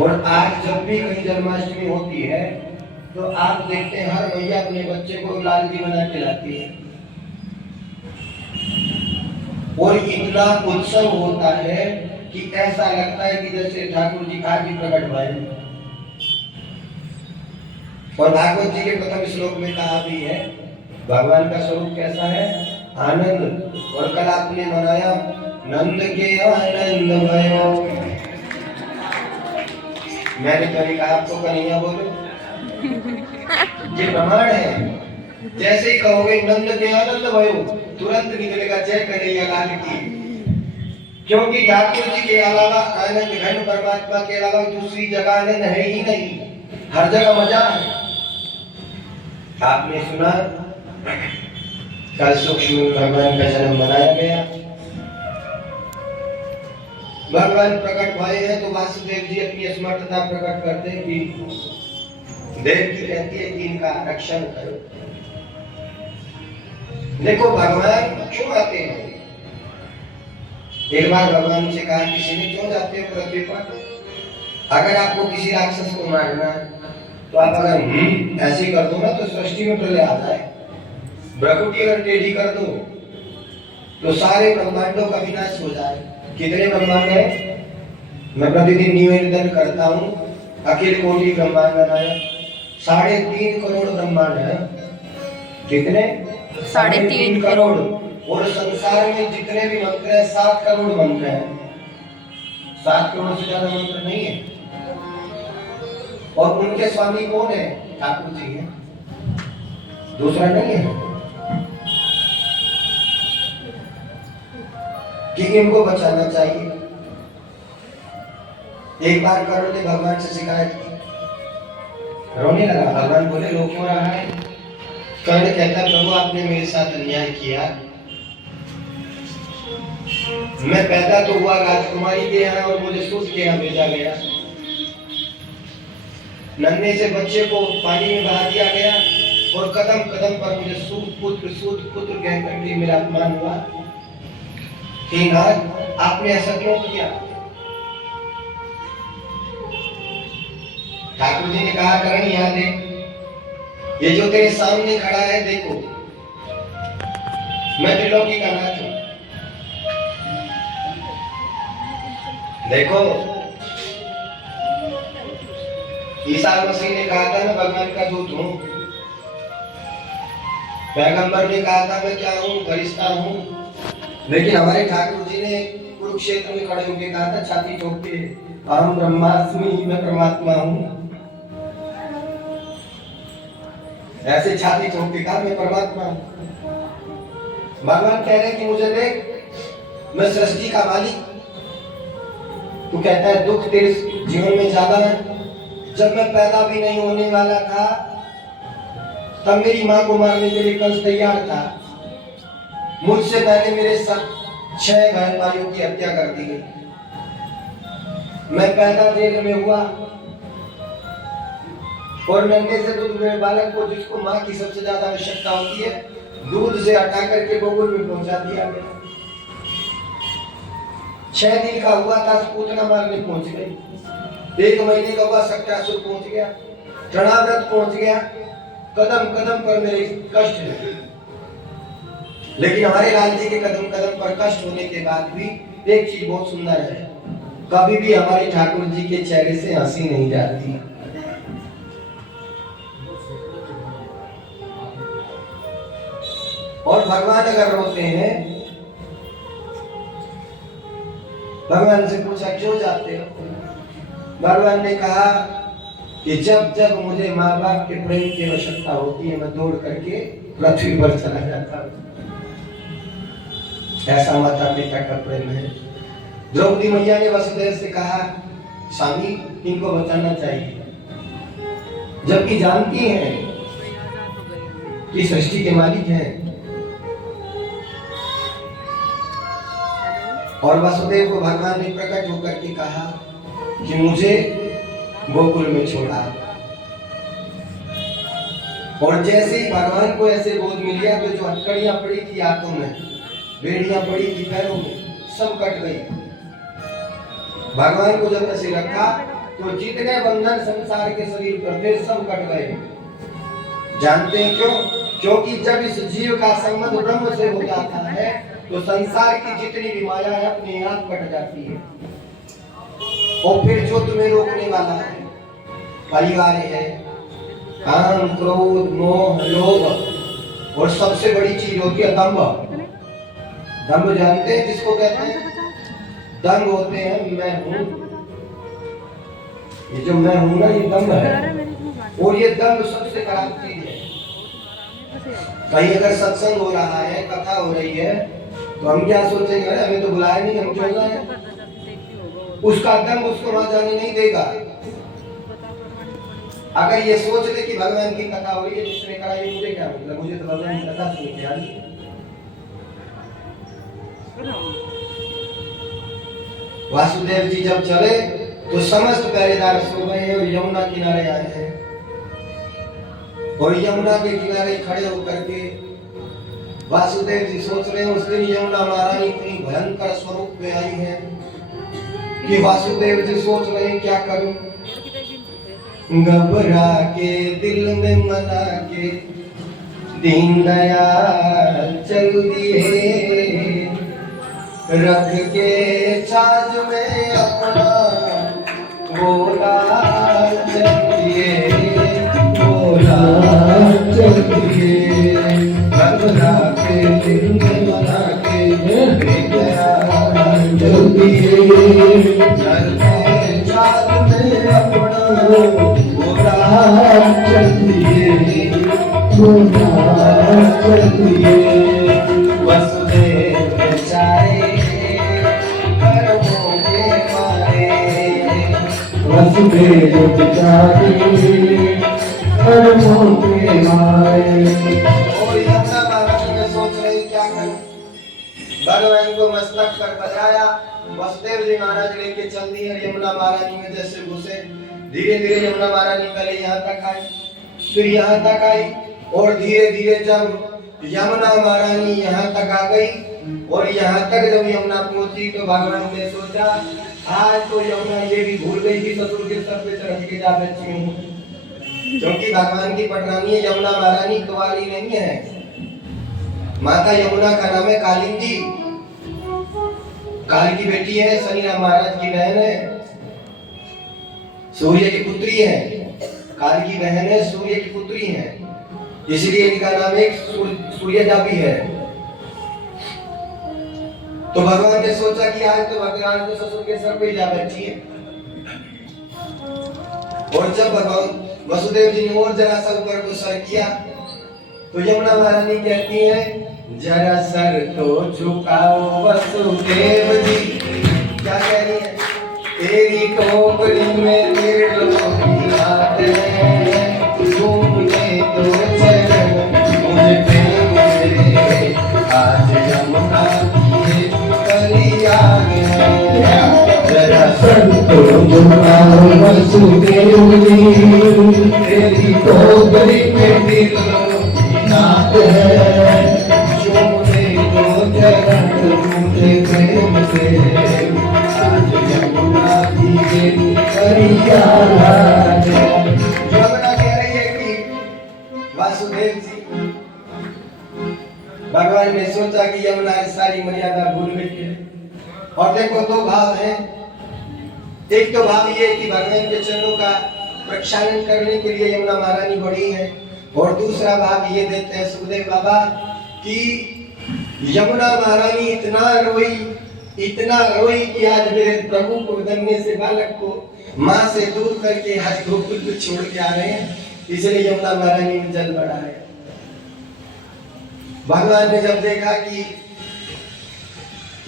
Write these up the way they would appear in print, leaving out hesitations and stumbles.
और आज जब भी कहीं जन्माष्टमी होती है तो आप देखते हैं हर मैया अपने बच्चे को लाल जी बना के लाती है और इतना उत्सव होता है कि ऐसा लगता है कि जैसे ठाकुर जी आज ही प्रकट हुए। और भागवत जी के प्रथम श्लोक में कहा भी है भगवान का स्वरूप कैसा है, आनंद। और कल आपने मनाया नंद के आनंद भयो, मैंने कभी कहा आपको कन्हैया बोलो, ये प्रमाण है। जैसे ही कहोगे नंद के आनंद भयो तुरंत निकलेगा जय कन्हैया लाल की, क्योंकि ठाकुर जी के अलावा आनंद घन परमात्मा के अलावा दूसरी जगह आनंद है ही नहीं, हर जगह मजा है। आपने सुना कल सूक्ष्म भगवान का जन्म मनाया गया, भगवान प्रकट हुए हैं तो वासुदेव जी अपनी असमर्थता प्रकट करते हैं कि देवकी कहती है कि इनका रक्षण करो। देखो भगवान क्यों आते हैं। एक बार भगवान से कहा किसी ने क्यों जाते हो पृथ्वी पर, अगर आपको किसी राक्षस को मारना है तो आप अगर ऐसे कर दो ना तो सृष्टि में प्रलय आ जाए, भ्रकुटी अगर टेढ़ी कर दो तो सारे ब्रह्मांडों का विनाश हो जाए। कितने ब्रह्मांड है, मैं प्रतिदिन निवेदन करता हूँ अखिल कोटि ब्रह्मांड बनाया 3.5 करोड़ ब्रह्मांड है। कितने, 3.5 करोड़। और संसार में जितने भी मंत्र हैं 7 करोड़ मंत्र हैं, 7 करोड़ से ज्यादा मंत्र नहीं है। और उनके स्वामी कौन है, ठाकुर जी है, दूसरा नहीं है। कि इनको बचाना चाहिए। एक बार कर्ण ने भगवान से शिकायत की, रोने लगा। भगवान बोले रो क्यों रहा है। कर्ण कहता प्रभु आपने मेरे साथ अन्याय किया, मैं पैदा तो हुआ राजकुमारी के यहाँ और मुझे सूत के यहाँ भेजा गया, नन्हे से बच्चे को पानी में बहा दिया गया और कदम कदम पर मुझे सूत पुत्र कह करके मेरा अपमान हुआ। हे नाथ आपने ऐसा क्यों किया। ठाकुर जी ने कहा करण यहाँ देख, ये जो तेरे सामने खड़ा है देखो, मैं त्रिलोकी का नाथ हूं। देखो ईसा मसीह ने कहा था ना भगवान का दूत हूं, पैगंबर ने कहा था मैं क्या हूं, फरिश्ता हूं। लेकिन हमारे ठाकुर जी ने कुरुक्षेत्र में खड़े होकर कहा था छाती ठोक के, अहम ब्रह्मास्मि, मैं परमात्मा हूं। ऐसे छाती ठोक के कहा मैं परमात्मा हूं। भगवान कह रहे कि मुझे देख, मैं सृष्टि का मालिक। तू कहता है दुख तेरे जीवन में ज्यादा है। जब मैं पैदा भी नहीं होने वाला था तब मेरी मां को मारने के लिए कंस तैयार था। मुझसे पहले मेरे 6 बहन भाइयों की हत्या कर दी गई। मैं पैदा जेल में हुआ और नन्हे से दूध में बालक को, जिसको मां की सबसे ज्यादा आवश्यकता होती है, दूध से हटा करके गोकुल में पहुंचा दिया गया। 6 दिन का हुआ था पूतना मारने पहुंच गई। 1 महीने का हुआ सत्यासुर पहुंच गया, तृणाव्रत पहुंच गया। कदम कदम पर मेरे कष्ट है। लेकिन हमारे लाल जी के कदम कदम पर कष्ट होने के बाद भी एक चीज बहुत सुंदर है, कभी भी हमारे ठाकुर जी के चेहरे से हंसी नहीं जाती। और भगवान अगर रोते हैं, भगवान से पूछा क्यों जाते हो। भगवान ने कहा कि जब जब मुझे माँ बाप के प्रेम की आवश्यकता होती है मैं दौड़ करके पृथ्वी पर चला जाता हूँ। ऐसा माता पिता का प्रेम है। द्रौपदी मैया ने वसुदेव से कहा स्वामी इनको बचाना चाहिए, जबकि जानती हैं कि सृष्टि के मालिक हैं। और वसुदेव को भगवान ने प्रकट होकर के कहा कि मुझे गोकुल में छोड़ा। और जैसे ही भगवान को ऐसे बोध मिल गया तो जो हथकड़ियां पड़ी थी हाथों में, बेड़ियां पड़ी थी पैरों में, सब कट गई। भगवान को जब ऐसे रखा तो जितने बंधन संसार के शरीर पर थे सब कट गए। जानते हैं क्यों? क्योंकि जब इस जीव का संबंध ब्रह्म से हो जाता है तो संसार की जितनी भी माया है अपने आप कट जाती है। और फिर जो तुम्हें रोकने वाला है, परिवार है, काम, क्रोध, मोह, लोभ, और सबसे बड़ी चीज होती है दंभ। दंभ जानते हैं जिसको कहते हैं? दंभ होते हैं मैं हूं, ये जो मैं हूं ना ये दंभ है। और ये दंभ सबसे खराब चीज है। कहीं अगर सत्संग हो रहा है, कथा हो रही है, तो हम क्या सोचेंगे, हमें तो बुलाया नहीं, हम क्यों जाए? उसका दंभ उसको वहां जाने नहीं देगा। अगर ये सोच ले कि भगवान की कथा हो रही है, जिसने कराई मुझे क्या मतलब, मुझे तो भगवान की कथा सुन के आई। वासुदेव जी जब चले तो समस्त पहरेदार सो गए और यमुना किनारे आए हैं। और यमुना के किनारे खड़े होकर के वासुदेव जी सोच रहे हैं, उस दिन यमुना महारानी इतनी भयंकर स्वरूप में आई है कि वासुदेव जी सोच रहे हैं क्या करूं। घबरा के दिल में मना के दीन दयाल चल दिए, रख के छाछ में अपना बोला चलिए, बोला चलिए। घबरा के दिल में मना के दीन दयाल चल दिए, रख के छाछ में अपना चलिए, बोला चलिए। वसुदेव बेचारे कर्मों के मारे, वसुदेव बेचारे कर्मों के मारे। और यमुना महारानी में सोच रही क्या करूं। भगवान को मस्तक पर बजाया, वसुदेव जी महाराज लेके चल दिए। यमुना महारानी में जैसे घुसे, धीरे धीरे यमुना महारानी पहले यहाँ तक आई, फिर यहाँ तक आई, और धीरे धीरे जब यमुना महारानी यहाँ तक आ गई और यहाँ तक जब यमुना पहुंची तो भगवान ने सोचा आज तो यमुना ये भी भूल गई कि ससुर के सर पे चढ़ के जा बैठी हूँ। क्योंकि भगवान की पटरानी यमुना महारानी कुंवारी नहीं है। माता यमुना का नाम है कालिंदी, काल की बेटी है, शनि राम महाराज की बहन है, सूर्य की पुत्री है। काल की बहन है, सूर्य की पुत्री है, इसलिए इनका नाम एक सूर्यजा भी है। तो भगवान ने सोचा कि आज तो भगवान को ससुर के सर पे जा बैठी है। और जब भगवान वसुदेव जी ने और जरा सा ऊपर को सर किया तो यमुना महारानी कहती है जरा सर तो झुकाओ वसुदेव जी। क्या कह रही है? तेरी टोकरी में डेढ़ लोग आते हैं, घूमने तो चरण मुझे प्रेम से आज यमुना की करिया गया। जरा सर तो झुकाओ वसुदेव जी, तेरी टोकरी में डेढ़ लोग आते हैं, घूमने तो चरण मुझे प्रेम से आज यमुना की करिया गया। यमुना कह रही है कि वासुदेव जी, भगवान ने सोचा कि यमुना सारी मर्यादा भूल गई है। और देखो दो भाव है, एक तो भाव ये कि भगवान के चरणों का प्रक्षालन करने के लिए यमुना महारानी बढ़ी है, और दूसरा भाव ये देते हैं सुखदेव बाबा कि यमुना महारानी इतना रोई कि आज मेरे प्रभु को दंगे से बालक को माँ से दूर करके आज गोकुल को छोड़ के आ रहे हैं, इसलिए यमुना महारानी में जल बढ़ा है। भगवान ने जब देखा कि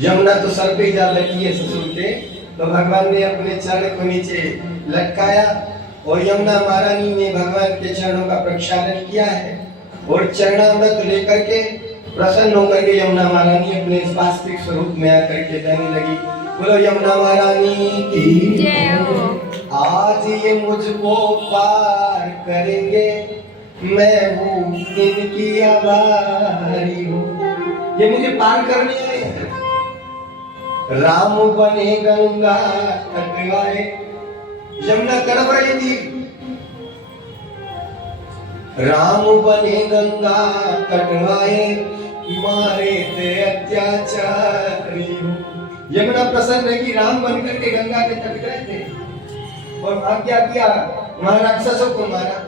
यमुना तो सर पे जा बैठी है ससुर के, तो भगवान ने अपने चरण को नीचे लटकाया और यमुना महारानी ने भगवान के चरणों का प्रक्षालन किया है। और चरणामृत लेकर के प्रसन्न होकर के यमुना महारानी अपने वास्तविक स्वरूप में आकर के कहने लगी, बोलो यमुना महारानी की जय हो। आज ये मुझको पार करेंगे, मैं हूँ इनकी आभारी हूँ। ये मुझे पार करने आए हैं। राम बने गंगा तट आए, यमुना तड़प रही थी। राम बने गंगा कटवाए, मारे थे अत्याचारी। यमुना प्रसन्न है कि राम बनकर के गंगा के तट गए थे और वहां क्या किया, वहां राक्षसों को मारा।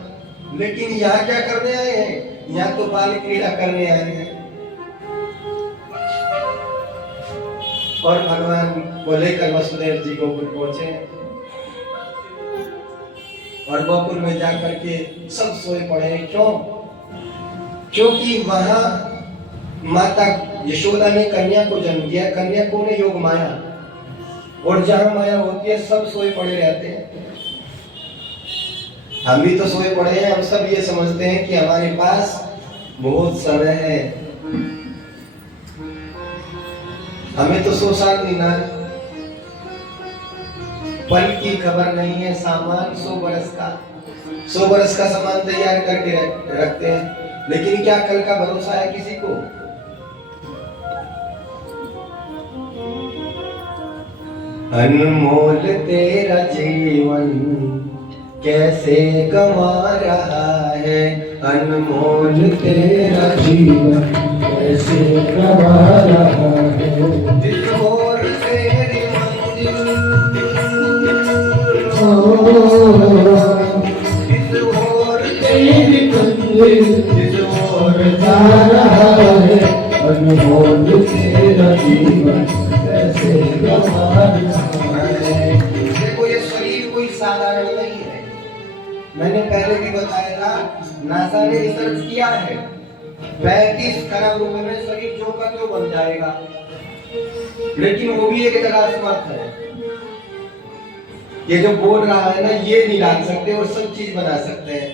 लेकिन यहाँ क्या करने आए हैं, यहाँ तो बाल क्रीड़ा करने आए हैं। और भगवान को लेकर वसुदेव जी गोकुल पहुंचे और गोकुल में जाकर के सब सोए पड़े हैं। क्यों? क्योंकि वहां माता यशोदा ने कन्या को जन्म दिया। कन्या को ने योग माया, और जहां माया होती है सब सोए पड़े रहते हैं। हम भी तो सोए पड़े हैं। हम सब ये समझते हैं कि हमारे पास बहुत समय है, हमें तो 100 साल जीना है। पल की खबर नहीं है, सामान 100 बरस का। 100 बरस का सामान तैयार करके रखते हैं, लेकिन क्या कल का भरोसा है किसी को? अनमोल तेरा जीवन कैसे गंवा रहा है, अनमोल तेरा जीवन कैसे गंवा रहा है। दिल और तेरी मंजिल, दिल और तेरी मंजिल, दिल और जा रहा है, अनमोल तेरा जीवन कैसे गंवा रहा है। देखो ये शरीर कोई साधारण नहीं है। मैंने पहले भी बताया था, नासा ने रिसर्च किया है, 35 खरब रुपए में शरीर जो का जो बन जाएगा, लेकिन वो भी एक जगह असमर्थ है। ये जो बोल रहा है ना, ये नहीं डाल सकते और सब चीज बना सकते हैं,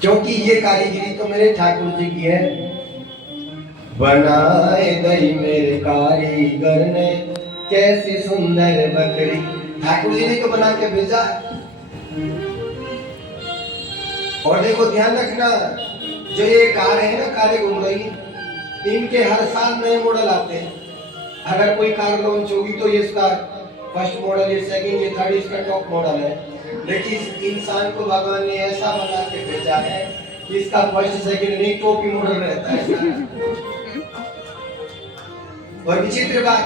क्योंकि ये कारीगरी तो मेरे ठाकुर जी की है। बनाए दई मेरे कारीगर ने कैसी सुंदर बकरी, ठाकुर जी ने तो बना के भेजा। और देखो ध्यान रखना, जो ये कार है ना, कारें घूम रही, इनके हर साल नए मॉडल आते हैं। अगर कोई कार लॉन्च होगी तो ये इसका फर्स्ट मॉडल, ये सेकंड, ये थर्ड इसका टॉप मॉडल है। लेकिन इस इंसान को भगवान ने ऐसा बना के भेजा है कि इसका फर्स्ट सेकंड नहीं टॉप ही मॉडल रहता है। और विचित्र बात,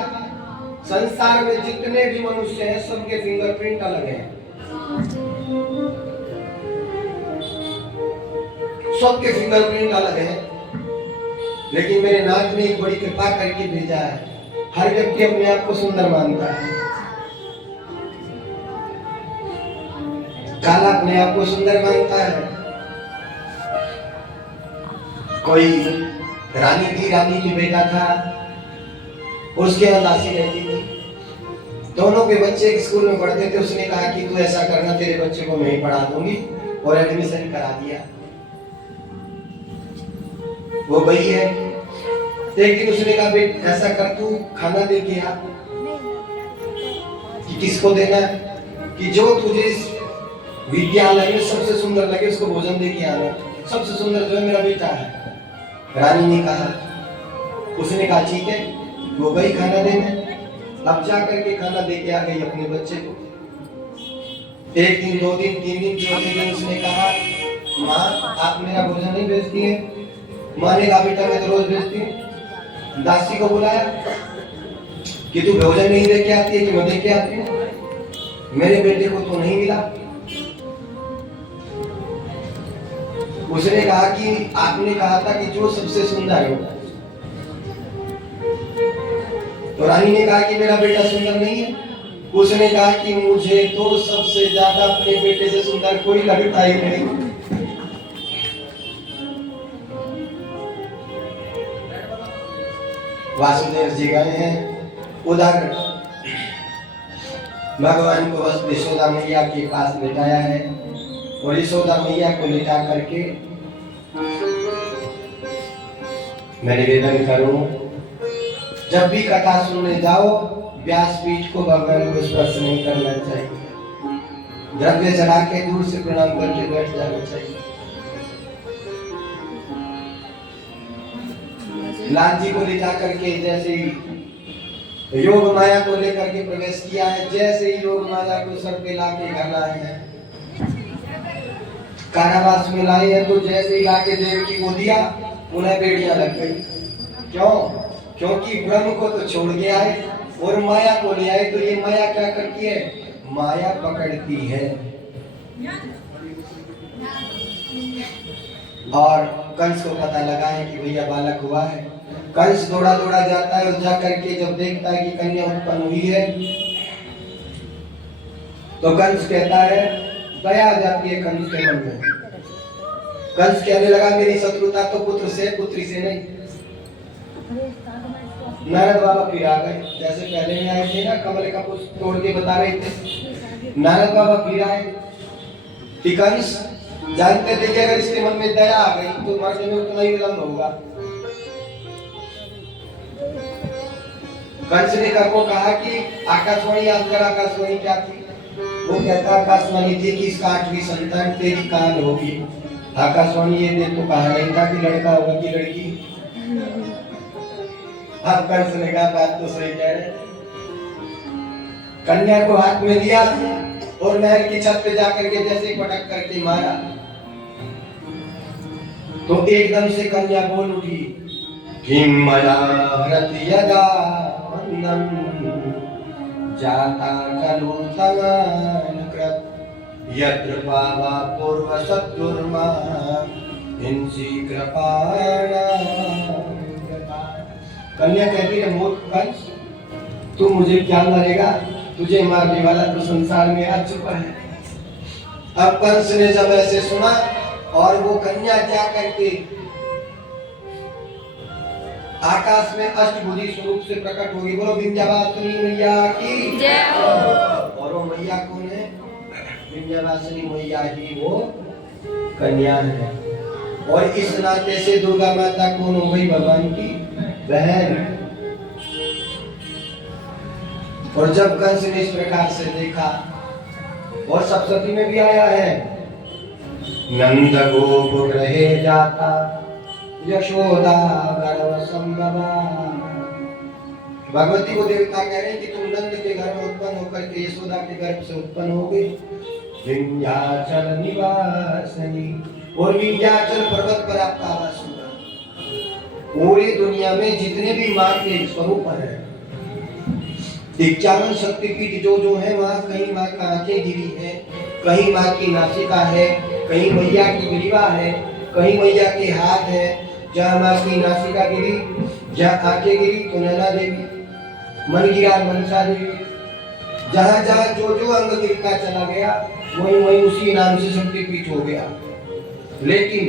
संसार में जितने भी मनुष्य हैं सबके फिंगरप्रिंट अलग हैं, सबके फिंगरप्रिंट अलग हैं। लेकिन मेरे नाथ ने एक बड़ी कृपा करके भेजा है। हर व्यक्ति अपने आप को सुंदर मानता है, काला अपने आप को सुंदर मानता है। कोई रानी थी, रानी की बेटा था, उसके यहाँ दासी रहती थी। दोनों के बच्चे एक स्कूल में पढ़ते थे। उसने कहा कि तू ऐसा करना, तेरे बच्चे को मैं ही पढ़ा दूंगी, और एडमिशन करा दिया। वो गई है, एक दिन उसने कहा बेटा ऐसा कर, तू खाना दे के आ। कि किसको देना? कि जो तुझे इस विद्यालय में सबसे सुंदर लगे उसको भोजन दे के आना। सबसे सुंदर जो है मेरा बेटा है। रानी ने कहा, उसने कहा ठीक है। वो गई खाना देने, अब जा करके खाना दे के आ गई अपने बच्चे को। एक दिन, 2 दिन, 3 दिन, 4 दिन उसने कहा माँ आप मेरा भोजन नहीं भेजती है? माँ ने कहा बेटा मैं तो रोज भेजती हूँ। दासी को बुलाया कि तू भोजन नहीं लेके आती है कि मैं लेके आती हूँ? मेरे बेटे को तो नहीं मिला। उसने कहा कि आपने कहा था कि जो सबसे सुंदर हो। तो रानी ने कहा कि मेरा बेटा सुंदर नहीं है। उसने कहा कि मुझे तो सबसे ज्यादा अपने बेटे से सुंदर कोई लगता ही नहीं। वासुदेव जी गए हैं उधर, भगवान को बस यशोदा मैया के पास लेटाया है, और यशोदा मैया को लेटा करके मैं निवेदन करूं, जब भी कथा सुनने जाओ व्यासपीठ को भगवान को स्पर्श नहीं करना चाहिए, द्रव्य चढ़ा के दूर से प्रणाम करके बैठ जाना चाहिए। लाल जी को ले जा करके जैसे ही योग माया को लेकर के प्रवेश किया है। जैसे ही योग माया को सर पे लाके घर लाए हैं, कारावास में लाए हैं, तो जैसे ही लाके देवकी को दिया, उन्हें बेड़ियां लग गई। क्यों? क्योंकि ब्रह्म को तो छोड़ के आए और माया को ले आए। तो ये माया क्या करती है? माया पकड़ती है। और कंस को पता लगा है कि भैया बालक हुआ है। कंस दौड़ा दौड़ा जाता है और जा करके जब देखता है कि कन्या उत्पन्न हुई है, तो कंस कहता है, दया आ जाती है कंस के मन में। कंस कहने लगा, मेरी शत्रुता तो पुत्र से, पुत्री से नहीं। नारद बाबा फिर आ गए, जैसे पहले में आए थे ना, कमल का पुष्प तोड़ के बता रहे थे। नारद बाबा फिर आए कि कंस जानते थे कि अगर इसके मन में दया आ गई तो मरने में उतना ही विलंब होगा। कंस ने कहा कि आकाशवाणी याद कर। आकाशवाणी क्या थी? वो कहता आकाशवाणी थी कि इसका 8वीं संतान तेरी काल होगी। आकाशवाणी ये देख तो कहा नहीं था कि लड़का होगा कि लड़की। अब कंस ने कहा बात तो सही कह रहे। कन्या को हाथ में लिया और महल की छत पे जाकर के जैसे पटक करके मारा, तो एकदम से कन्या बोल उठी, किम मया हरति यदा वंदन जाता खलु तमानकृत यत्र पावा पूर्व शत्रुर्मा हिंसी कृपाणा। कन्या कहती है, मूर्ख कंस, तू मुझे क्या मारेगा? तुझे मारने वाला तो संसार में आ चुका है। अब कंस ने जब ऐसे सुना, और वो कन्या क्या करके आकाश में अष्टभुजी स्वरूप से प्रकट होगी। बोलो विंध्यवासिनी मैया की जय हो। और वो मैया कौन है? विंध्यवासिनी मैया ही वो कन्या है। और इस नाते से दुर्गा माता कौन हो गई? भगवान की बहन। और जब कंस ने इस प्रकार से देखा, और सप्तशती में भी आया है, नंद गोप गृहे जाता यशोदा गर्भ संभवा। भगवती को देवता कह रहे हैं कि तुम नंद के घर में उत्पन्न होकर के यशोदा के गर्भ से उत्पन्न हो गए। विंध्याचल निवासनी, और विंध्याचल पर्वत पर आपका आवास होगा। पूरी दुनिया में जितने भी माँ के स्वरूप है, 51 शक्तिपीठ जो है, वहाँ कहीं माँ का आंखें गिरी है, कहीं माँ की नासिका है, कहीं मैया की ग्रीवा है, कहीं मैया के हाथ है। जहाँ माँ की नासिका गिरी, जहाँ आंखें गिरी तो नैना देवी, मन गिरा मनसा देवी। जहाँ जहाँ जो अंग गिरता चला गया, वही वही उसी नाम से शक्तिपीठ हो गया। लेकिन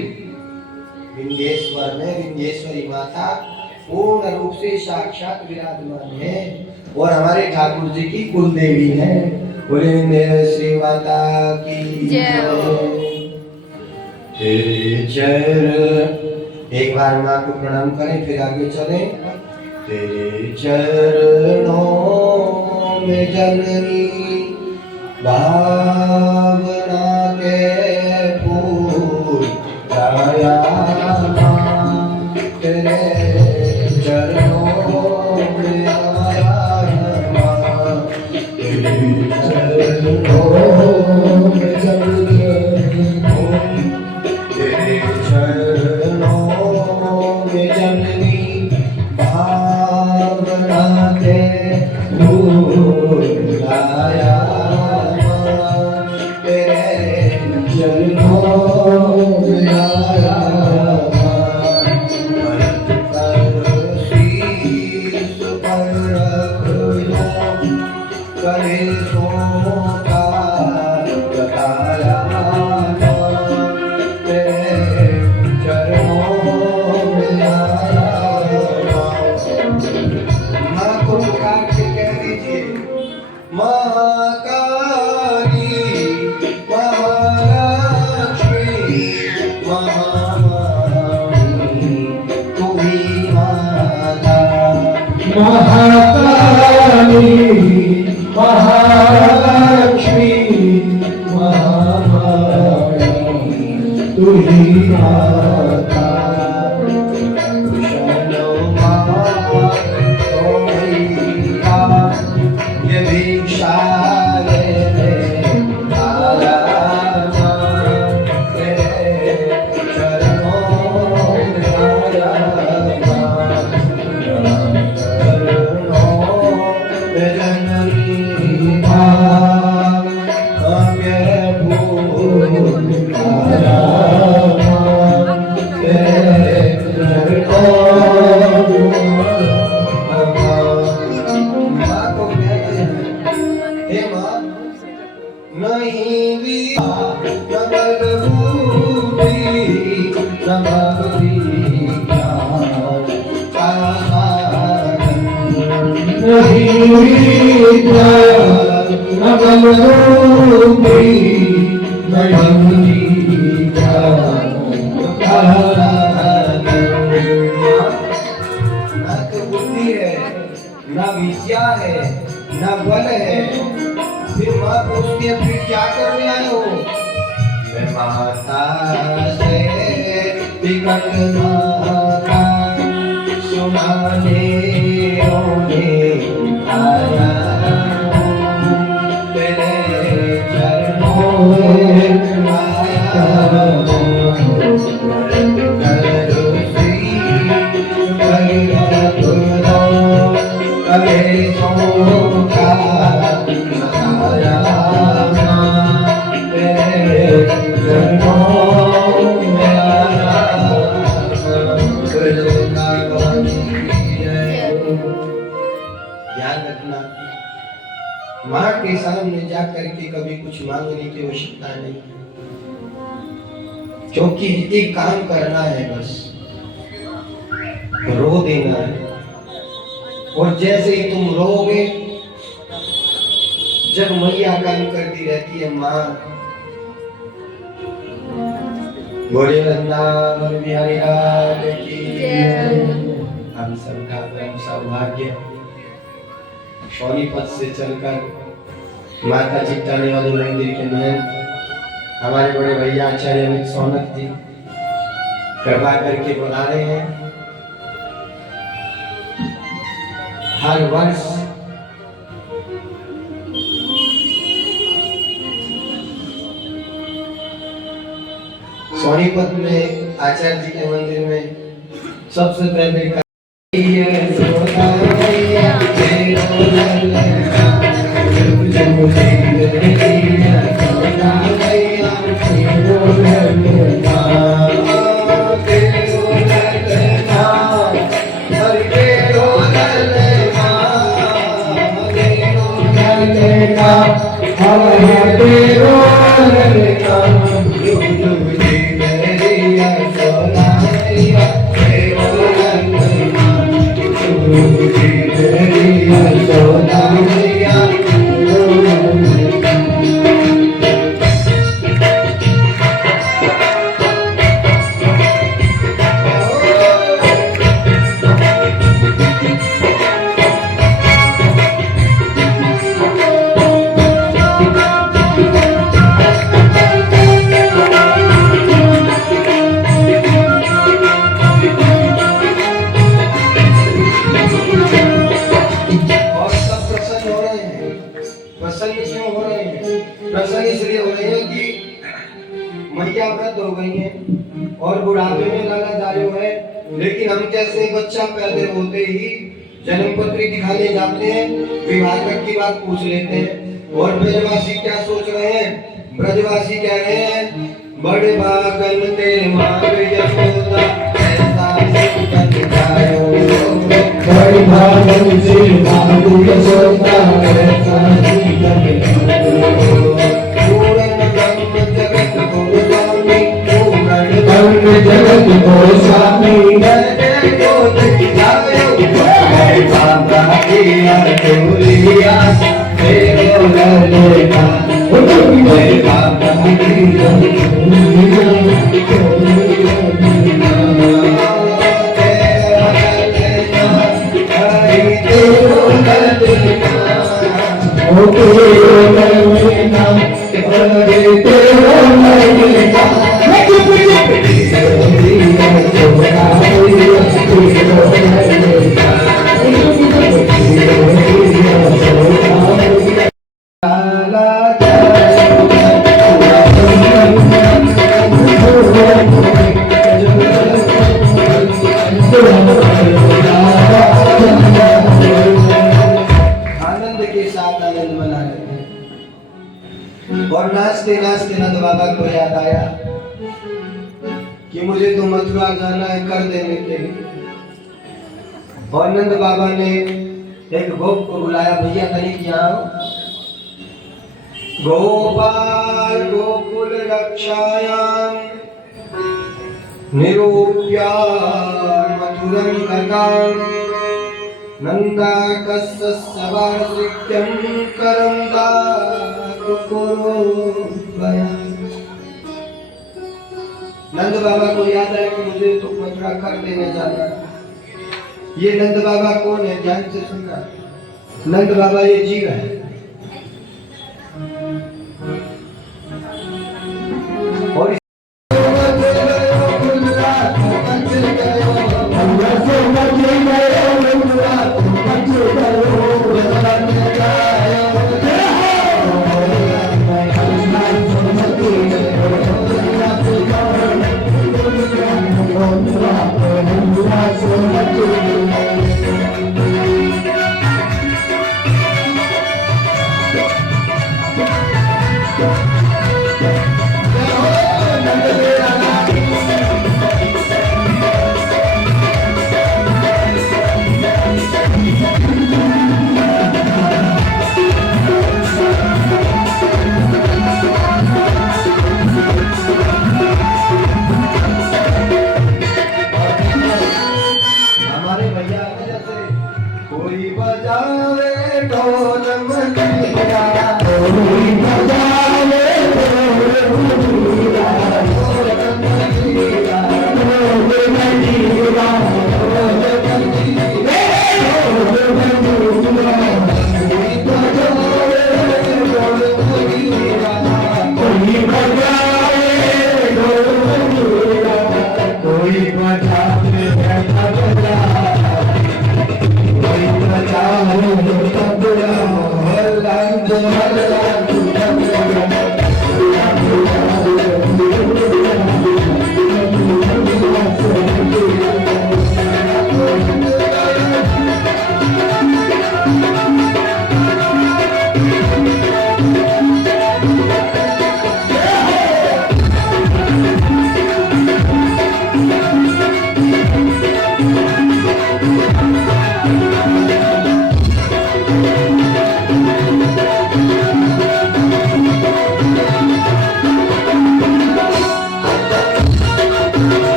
विंध्येश्वर में विंध्येश्वरी माता पूर्ण रूप से साक्षात विराजमान है, और हमारे ठाकुर जी की कुल देवी है। बोले मेरे श्री माता की जय। तेरे चरण, एक बार माँ को प्रणाम करें, फिर आगे चलें। तेरे चरणों में जननी भावना के फूल आया, तेरे चरणों में आया, तेरे चरणों में जननी भावना के फूल आया, तेरे चरणों में आया। करे सोता बताया, तेरे चरणों में आया। माँ को पुकार के कह दीजिए, महाकाली महालक्ष्मी महामाई तू ही माता। महाकाली महालक्ष्मी महामाई तू ही माता। शरणो माँ तोई विशाल ना विद्या है ना बल है, फिर माँ पूछती है फिर क्या करने आए हो? मैं माता से टिकट मांगा सुनाने रोने आया, तेरे चरणों में आया माँ के सामने जाकर के कभी कुछ मांगने की आवश्यकता नहीं, क्योंकि एक काम करना है, बस रो देना है। और जैसे ही तुम रोगे, जब मैया काम करती रहती है माँ, बोले वृंदावन बिहारी लाल की जय। हम सबका परम सौभाग्य सोनीपत से चलकर माता चिट्टाने वाले मंदिर के महंत हमारे बड़े भैया आचार्य अमित सोनक जी कृपा करके बुला रहे हैं। हर वर्ष सोनीपत में आचार्य जी के मंदिर में सबसे पहले प्रसन्न इसलिए हो रहे हैं कि मैया व्रत हो गई है और बुढ़ापे में लाला दारू है, लेकिन हम कैसे बच्चा पैदा होते ही जन्मपत्री दिखाने जाते हैं, विवाह की बात पूछ लेते हैं। और ब्रजवासी क्या सोच रहे हैं? ब्रजवासी कह रहे हैं बड़े भागन तेरे मांग यशोदा ऐसा सुखद जायो, बड़े भागन से मांग यशोदा ऐसा सुखद जायो। जगत को स्वामी को दिखाओ, बाबा किया चोरिया तेरे ललेगा, बाबा किया आनंद के साथ आनंद मना रहे थे और नाचते नाचते नंद बाबा को याद आया कि मुझे तो मथुरा जाना है कर देने के लिए। और नंद बाबा ने एक गोप को बुलाया, भैया तनिक यहाँ गोपाल गोकुल रक्षायाम निरूप्या मधुरं गतां नन्दाकस्य सवार्षिक्यं करं दातुकुरुभया। नंद बाबा को याद है कि मुझे तो मथुरा कर देने जाना है। ये नंद बाबा कौन है, ध्यान से सुनना। नंद बाबा ये जीव है और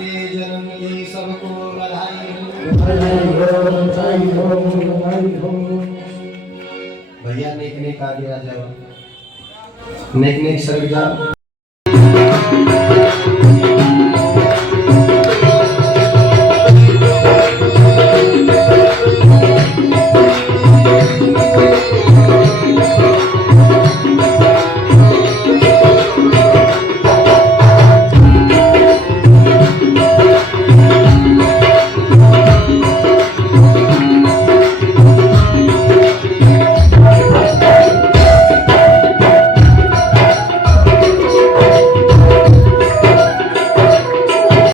के जन्म की सबको बधाई हो। भैया नेक नेक आगे आ जाओ, नेक नेक सर जाओ।